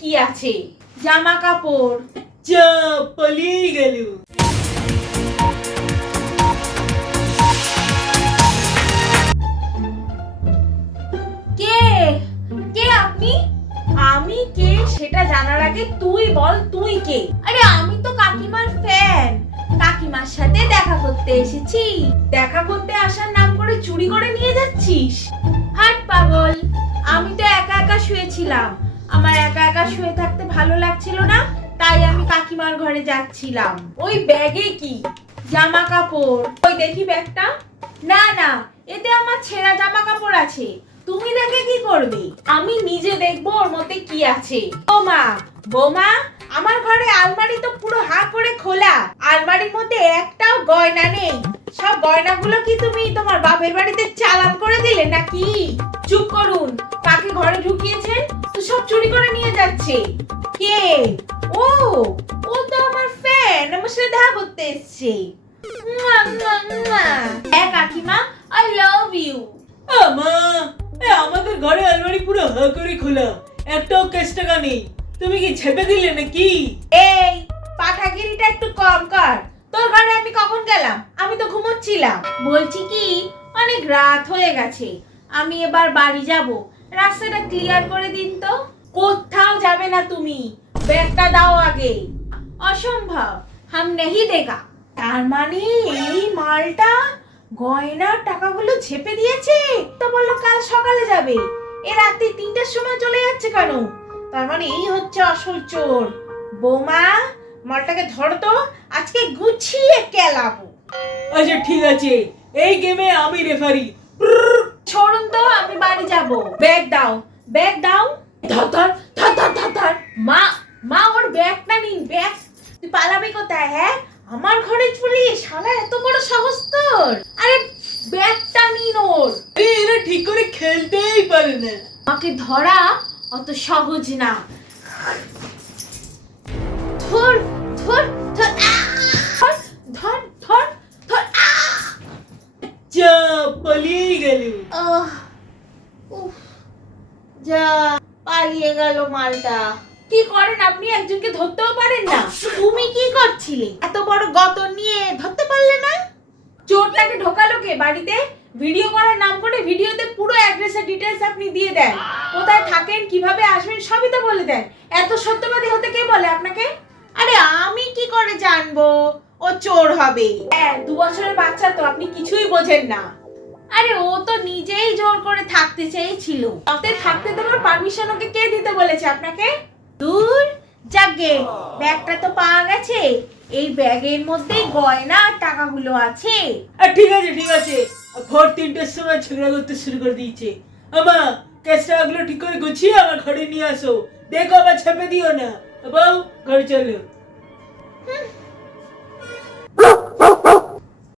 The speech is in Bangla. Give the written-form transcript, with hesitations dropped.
কি আছে? জামা কাপড়। যা পালিয়ে গেল। কে কে আপনি? আমি কে সেটা জানার আগে তুই বল তুই কে? আরে আমি তো কাকিমার ফ্যান, কাকিমার সাথে দেখা করতে এসেছি। দেখা করতে আসার নাম করে চুরি করে নিয়ে যাচ্ছিস? হাট পাগল, আমি তো একা একা শুয়েছিলাম, আমার একা একা শুয়ে থাকতে ভালো লাগছিল না, তাই আমি কাকিমার ঘরে যাচ্ছিলাম। ওই ব্যাগে কি? জামা কাপড়। ওই দেখি ব্যাগটা। না না, এতে আমার ছেঁড়া জামা কাপড় আছে, তুমি দেখে কি করবে? আমি নিজে দেখবো ওর মধ্যে কি আছে। বৌমা, বৌমা, আমার ঘরে আলমারি তো পুরো হা করে খোলা, আলমারির মধ্যে একটাও গয়না নেই। সব গয়নাগুলো কি তুমি তোমার বাপের বাড়িতে চালান করে দিলে নাকি? চুপ করুন, কাকে ঘরে ঢুকিয়েছেন? তো সব চুরি করে নিয়ে যাচ্ছে। কে? ও ও তো আমার ফ্যান, আমার সাথে দেখা করতে এসেছে। হ্যাঁ কাকিমা, আই লাভ ইউ। মা, আমাদের ঘরে আলমারি পুরো হা করে খোলা, একটাও ক্যাশ টাকা নেই। তুমি কি ছেপে দিলে নাকি? এই পাঠাগিরিটা একটু কম কর। তোর ঘরে আমি কখন গেলাম? আমি তো ঘুমোচ্ছিলাম। বলছি কি, অনেক রাত হয়ে গেছে, আমি এবার বাড়ি যাব, রাস্তাটা ক্লিয়ার করে দিন তো। কোথাও যাবে না তুমি, ব্যাগটা দাও আগে। অসম্ভব, হাম নেহি দেগা। তার মানে এই মালটা গয়নার টাকাগুলো ঝেপে দিয়েছে, তো বললো কাল সকালে যাবে, এ রাতে 3টার সময় চলে যাচ্ছে কেন? তার মানে এই হচ্ছে আসল চোর। বৌমা, মালটাকে ধরো তো, আজকে গুছিয়ে কেলাবো। আচ্ছা ঠিক আছে, এই গেমে আমি রেফারি। छोड़ুন তো, আমি বাড়ি যাব। ব্যাগ দাও, ব্যাগ দাও। ধর ধর ধর ধর ধর ধর। মা, মা ওর ব্যাগটা নিন, ব্যাগ। তুই পালাবি কোথায়? হ্যাঁ, আমার ঘরে চুরি, শালা এত বড় সাহস তোর? আরে ব্যাগটা নিন ওর। এরা ঠিক করে খেলতেই পারে না। আমাকে ধরা অত সহজ না। ধর ধর ধর, ধর ধর ধর। যা পালিয়ে গেল। যা পালিয়ে গেল মালটা। কি করেন আপনি? একজনকে ধরতেও পারেন না? তুমি কি করছিলে? এত বড় গতর নিয়ে ধরতে পারলে না? চোরটাকে ঢোকালো কে বাড়িতে? ভিডিও করার নাম করে ভিডিওতে পুরো অ্যাড্রেসের ডিটেইলস আপনি দিয়ে দেন, কোথায় থাকেন, কিভাবে আসবেন সবই তো বলে দেন। এত সত্যবাদী হতে কে বলে আপনাকে? আরে আমি কি করে জানবো ও চোর হবে? হ্যাঁ, 2 বছরের বাচ্চা তো, আপনি কিছুই বোঝেন না। আরে ও তো নিজেই জোর করে থাকতে চেয়েছিল, তাতে থাকতে দেওয়ার পারমিশন ওকে কে দিতে বলেছে আপনাকে? দূর যাগে, ব্যাগটা তো পাওয়া গেছে, এই ব্যাগের মধ্যেই গয়না আর টাকাগুলো আছে। ঠিক আছে ঠিক আছে, ভোর 3টের সময় ঝগড়া করতে শুরু করে দিয়েছে। আমা, ক্যাশ টাকাগুলো ঠিক করে গুছিয়ে আমার ঘরে নিয়ে আসো, দেখো আবার ছেপে দিও না। বউ, ঘরে চলো।